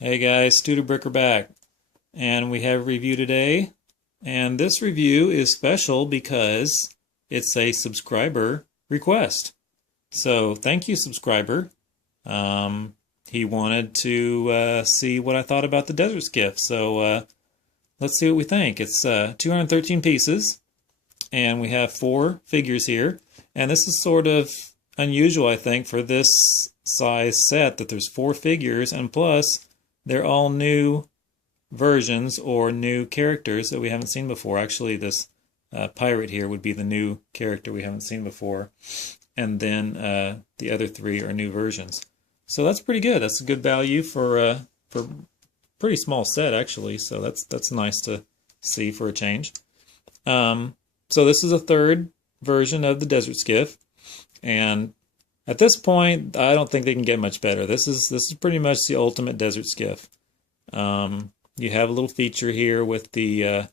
Hey guys, Studebricker back, and we have a review today. And this review is special because it's a subscriber request. So thank you, subscriber. He wanted to see what I thought about the Desert Skiff. So let's see what we think. It's 213 pieces, and we have 4 figures here. And this is sort of unusual, I think, for this size set that there's 4 figures, and plus they're all new versions or new characters that we haven't seen before. Actually, this pirate here would be the new character we haven't seen before. And then the other 3 are new versions. So that's pretty good. That's a good value for pretty small set, actually. So that's nice to see for a change. So this is a 3rd version of the Desert Skiff. And at this point, I don't think they can get much better. This is pretty much the ultimate Desert Skiff. You have a little feature here with the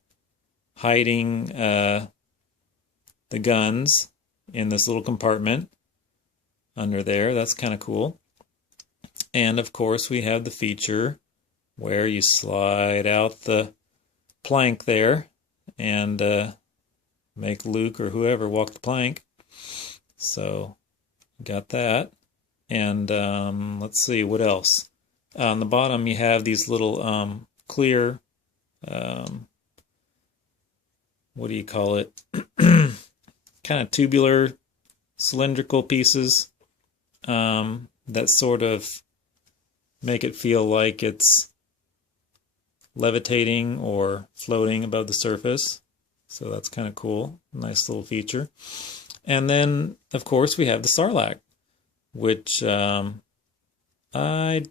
hiding the guns in this little compartment under there. That's kind of cool. And of course, we have the feature where you slide out the plank there and make Luke or whoever walk the plank. So got that. And let's see, what else? On the bottom you have these little clear, what do you call it? Kind of tubular, cylindrical pieces that sort of make it feel like it's levitating or floating above the surface. So that's kind of cool. Nice little feature. And then, of course, we have the Sarlacc, which I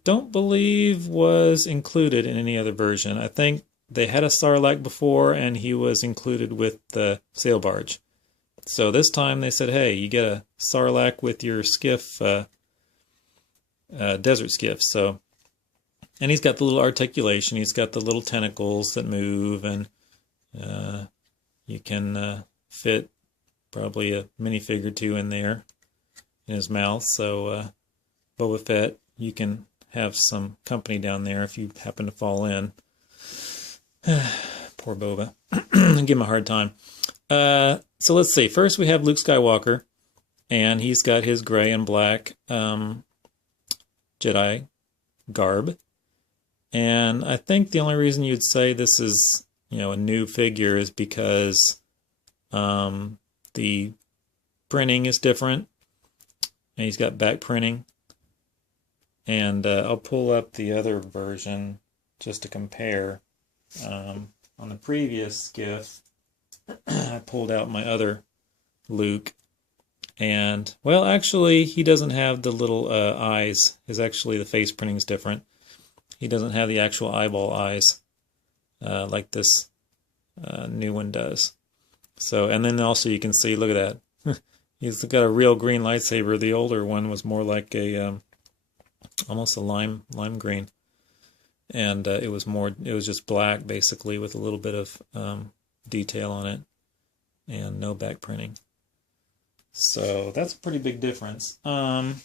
don't believe was included in any other version. I think they had a Sarlacc before, and he was included with the sail barge. So this time they said, hey, you get a Sarlacc with your skiff, Desert Skiff. So, and he's got the little articulation. He's got the little tentacles that move, and you can fit probably a minifigure or 2 in there in his mouth. So Boba Fett, you can have some company down there if you happen to fall in. Poor Boba. Give him a hard time. So let's see. First we have Luke Skywalker, and he's got his gray and black Jedi garb. And I think the only reason you'd say this is, a new figure is because the printing is different, and he's got back printing. And I'll pull up the other version just to compare. On the previous Skiff, I pulled out my other Luke, and, well, actually, he doesn't have the little eyes. Actually, the face printing is different. He doesn't have the actual eyeball eyes like this new one does. So, and then also you can see, look at that. He's got a real green lightsaber. The older one was more like a almost a lime green, and it was just black basically with a little bit of detail on it and no back printing. So that's a pretty big difference. And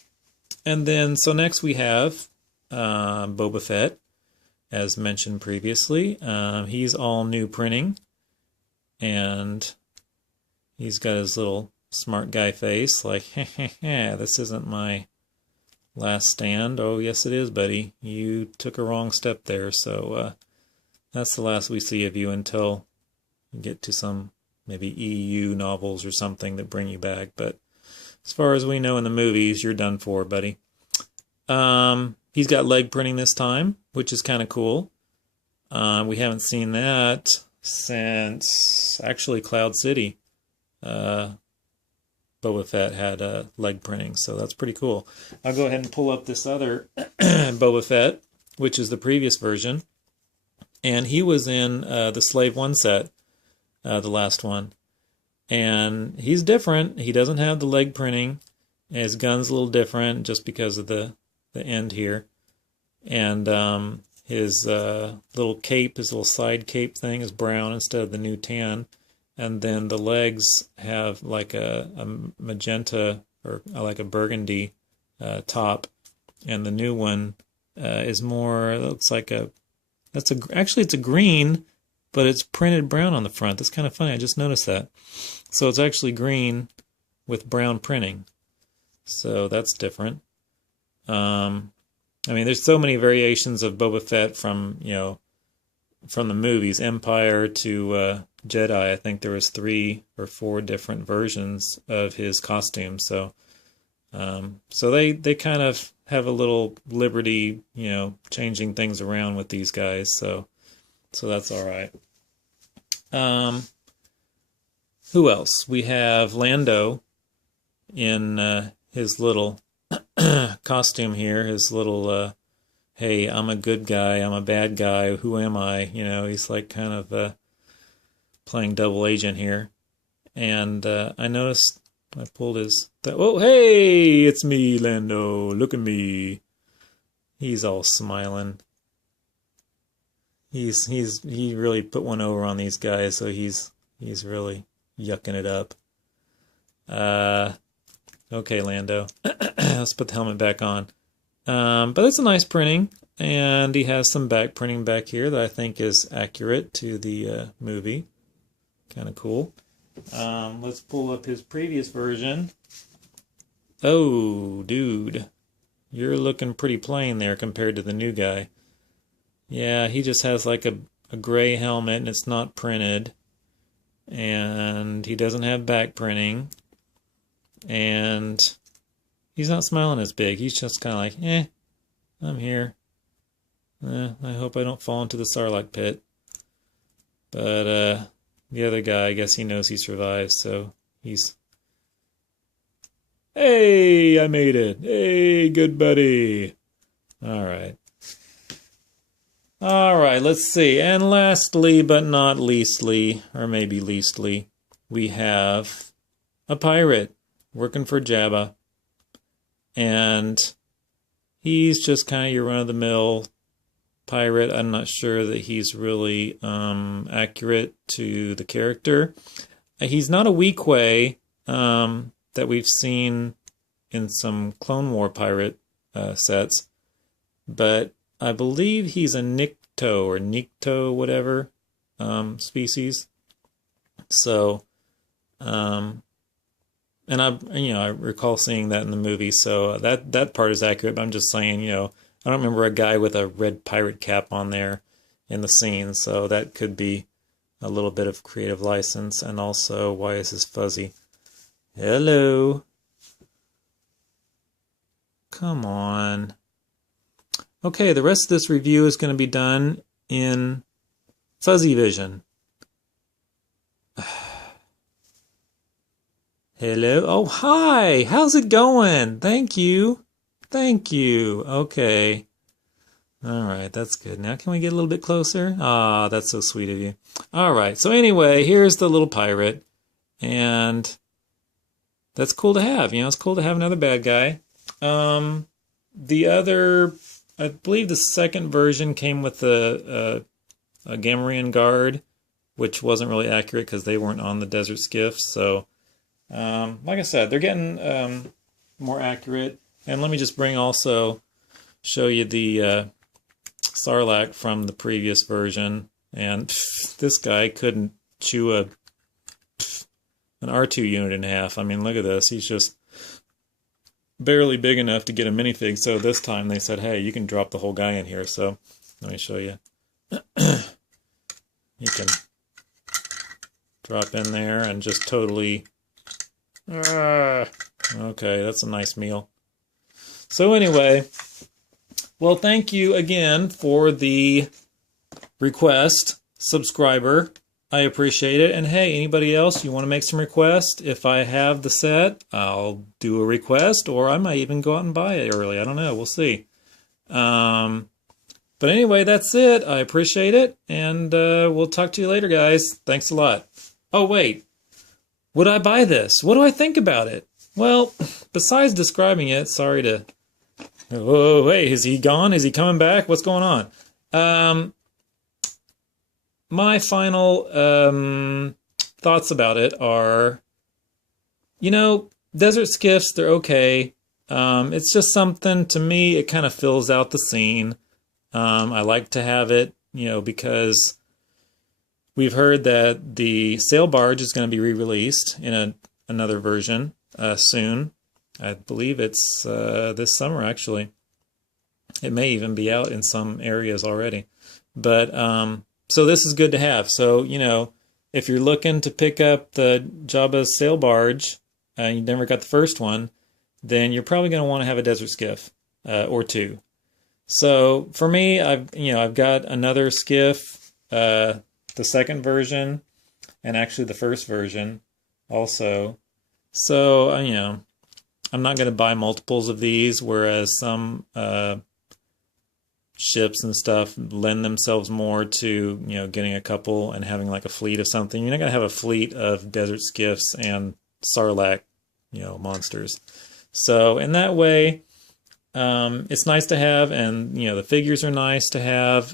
then so next we have Boba Fett, as mentioned previously. He's all new printing, and he's got his little smart guy face, like, this isn't my last stand. Oh, yes it is, buddy. You took a wrong step there. So that's the last we see of you until you get to some maybe EU novels or something that bring you back. But as far as we know in the movies, you're done for, buddy. He's got leg printing this time, which is kind of cool. We haven't seen that since actually Cloud City. Boba Fett had leg printing, so that's pretty cool. I'll go ahead and pull up this other Boba Fett, which is the previous version. And he was in the Slave 1 set, the last one. And he's different. He doesn't have the leg printing. His gun's a little different just because of the end here. And his little cape, his little side cape thing is brown instead of the new tan. And then the legs have like a magenta or like a burgundy top. And the new one is more, looks like actually it's a green, but it's printed brown on the front. That's kind of funny. I just noticed that. So it's actually green with brown printing. So that's different. I mean, there's so many variations of Boba Fett from, from the movies, Empire to Jedi. I think there was 3 or 4 different versions of his costume. So, so they kind of have a little liberty, changing things around with these guys. So that's all right. Who else? We have Lando in his little costume here, his little, hey, I'm a good guy, I'm a bad guy, who am I? He's like kind of playing double agent here. And I noticed, I pulled oh, hey, it's me, Lando, look at me. He's all smiling. He really put one over on these guys, so he's really yucking it up. Okay, Lando. Let's put the helmet back on. But it's a nice printing, and he has some back printing back here that I think is accurate to the movie. Kind of cool. Let's pull up his previous version. Oh, dude. You're looking pretty plain there compared to the new guy. Yeah, he just has like a gray helmet, and it's not printed. And he doesn't have back printing. And he's not smiling as big. He's just kind of like, I'm here. I hope I don't fall into the Sarlacc pit. But the other guy, I guess he knows he survives, so he's... Hey, I made it. Hey, good buddy. All right. All right, let's see. And lastly, but not leastly, or maybe leastly, we have a pirate working for Jabba, and he's just kind of your run-of-the-mill pirate. I'm not sure that he's really accurate to the character. He's not a Weequay that we've seen in some Clone War pirate sets, but I believe he's a Nikto or Nikto, whatever species. So, and I recall seeing that in the movie, so that part is accurate. But I'm just saying, I don't remember a guy with a red pirate cap on there in the scene, so that could be a little bit of creative license. And also, why is this fuzzy? Hello. Come on. Okay, the rest of this review is going to be done in fuzzy vision. Hello. Oh, hi. How's it going? Thank you. Thank you. Okay. All right, that's good. Now can we get a little bit closer? Ah, that's so sweet of you. All right. So anyway, here's the little pirate. And that's cool to have. It's cool to have another bad guy. The other, I believe the second version came with a Gamorrean guard, which wasn't really accurate because they weren't on the desert skiff. So, like I said, they're getting more accurate. And let me just show you the Sarlacc from the previous version. And this guy couldn't chew an R2 unit in half. I mean, look at this. He's just barely big enough to get a minifig. So this time they said, hey, you can drop the whole guy in here. So let me show you. You can drop in there and just totally... Okay, that's a nice meal. So anyway, well, thank you again for the request, subscriber. I appreciate it. And hey, anybody else, you want to make some requests? If I have the set, I'll do a request, or I might even go out and buy it early. I don't know. We'll see. But anyway, that's it. I appreciate it. And we'll talk to you later, guys. Thanks a lot. Oh, wait. Would I buy this? What do I think about it? Well, besides describing it, sorry to... Oh, wait, is he gone? Is he coming back? What's going on? My final thoughts about it are, desert skiffs, they're okay. It's just something, to me, it kind of fills out the scene. I like to have it, because we've heard that the sail barge is going to be re-released in another version soon. I believe it's this summer, actually. It may even be out in some areas already. But so this is good to have. So, if you're looking to pick up the Jabba's sail barge and you never got the first one, then you're probably going to want to have a desert skiff or two. So for me, I've got another skiff, the second version, and actually the first version also. So I'm not going to buy multiples of these, whereas some ships and stuff lend themselves more to getting a couple and having like a fleet of something. You're not going to have a fleet of desert skiffs and Sarlacc monsters. So in that way, it's nice to have, and the figures are nice to have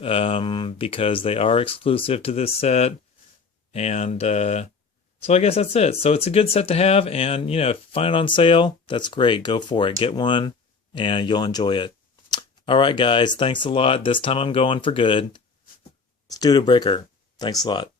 because they are exclusive to this set. And so I guess that's it. So it's a good set to have, and if you find it on sale, that's great. Go for it. Get one and you'll enjoy it. All right, guys. Thanks a lot. This time I'm going for good. Studebricker. Thanks a lot.